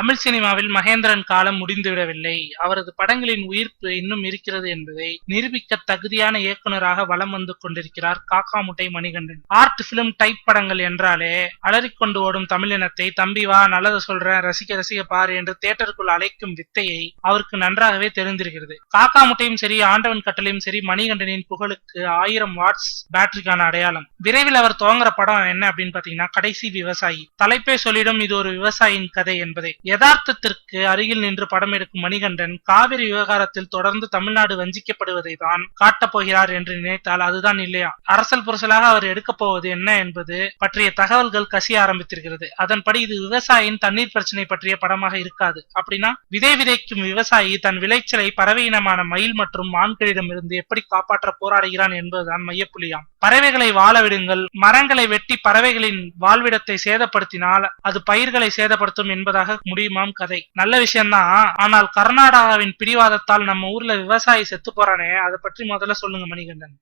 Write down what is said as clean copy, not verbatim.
தமிழ் சினிமாவில் மகேந்திரன் காலம் முடிந்துவிடவில்லை. அவரது படங்களின் உயிர்ப்பு இன்னும் இருக்கிறது என்பதை நிரூபிக்க தகுதியான இயக்குனராக வலம் வந்து கொண்டிருக்கிறார் காக்கா முட்டை மணிகண்டன். ஆர்ட் பிலிம் டைப் படங்கள் என்றாலே அலறிக்கொண்டு ஓடும் தமிழினத்தை தம்பி வா நல்லதை சொல்றேன் ரசிக்க ரசிக்க பாரு என்று தியேட்டருக்குள் அழைக்கும் வித்தையை அவருக்கு நன்றாகவே தெரிந்திருக்கிறது. காக்கா முட்டையும் சரி ஆண்டவன் கட்டளையும் சரி மணிகண்டனின் புகழுக்கு 1000 வாட்ஸ் பேட்டரிக்கான அடையாளம். விரைவில் அவர் துவங்குற படம் என்ன அப்படின்னு பாத்தீங்கன்னா கடைசி விவசாயி. தலைப்பே சொல்லிடும் இது ஒரு விவசாயியின் கதை என்பதை. யதார்த்தத்திற்கு அருகில் நின்று படம் எடுக்கும் மணிகண்டன் காவிரி விவகாரத்தில் தொடர்ந்து தமிழ்நாடு வஞ்சிக்கப்படுவதை தான் காட்டப் போகிறார் என்று நினைத்தால் அதுதான் இல்லையா. அரசல் புரசலாக அவர் எடுக்கப் போவது என்ன என்பது பற்றிய தகவல்கள் கசிய ஆரம்பித்திருக்கிறது. அதன்படி இது விவசாயியின் தண்ணீர் பிரச்சனை பற்றிய படமாக இருக்காது. அப்படின்னா விதை விதைக்கும் விவசாயி தன் விளைச்சலை பறவை இனமான மயில் மற்றும் மான்களிடமிருந்து எப்படி காப்பாற்ற போராடுகிறான் என்பதுதான் மையப்புள்ளியாம். பறவைகளை வாழ விடுங்கள், மரங்களை வெட்டி பறவைகளின் வாழ்விடத்தை சேதப்படுத்தினால் அது பயிர்களை சேதப்படுத்தும் என்பதாக முடியுமாம் கதை. நல்ல விஷயம்தான். ஆனால் கர்நாடகாவின் பிடிவாதத்தால் நம்ம ஊர்ல விவசாயி செத்து போறானே அதை பற்றி முதல்ல சொல்லுங்க மணிகண்டன்.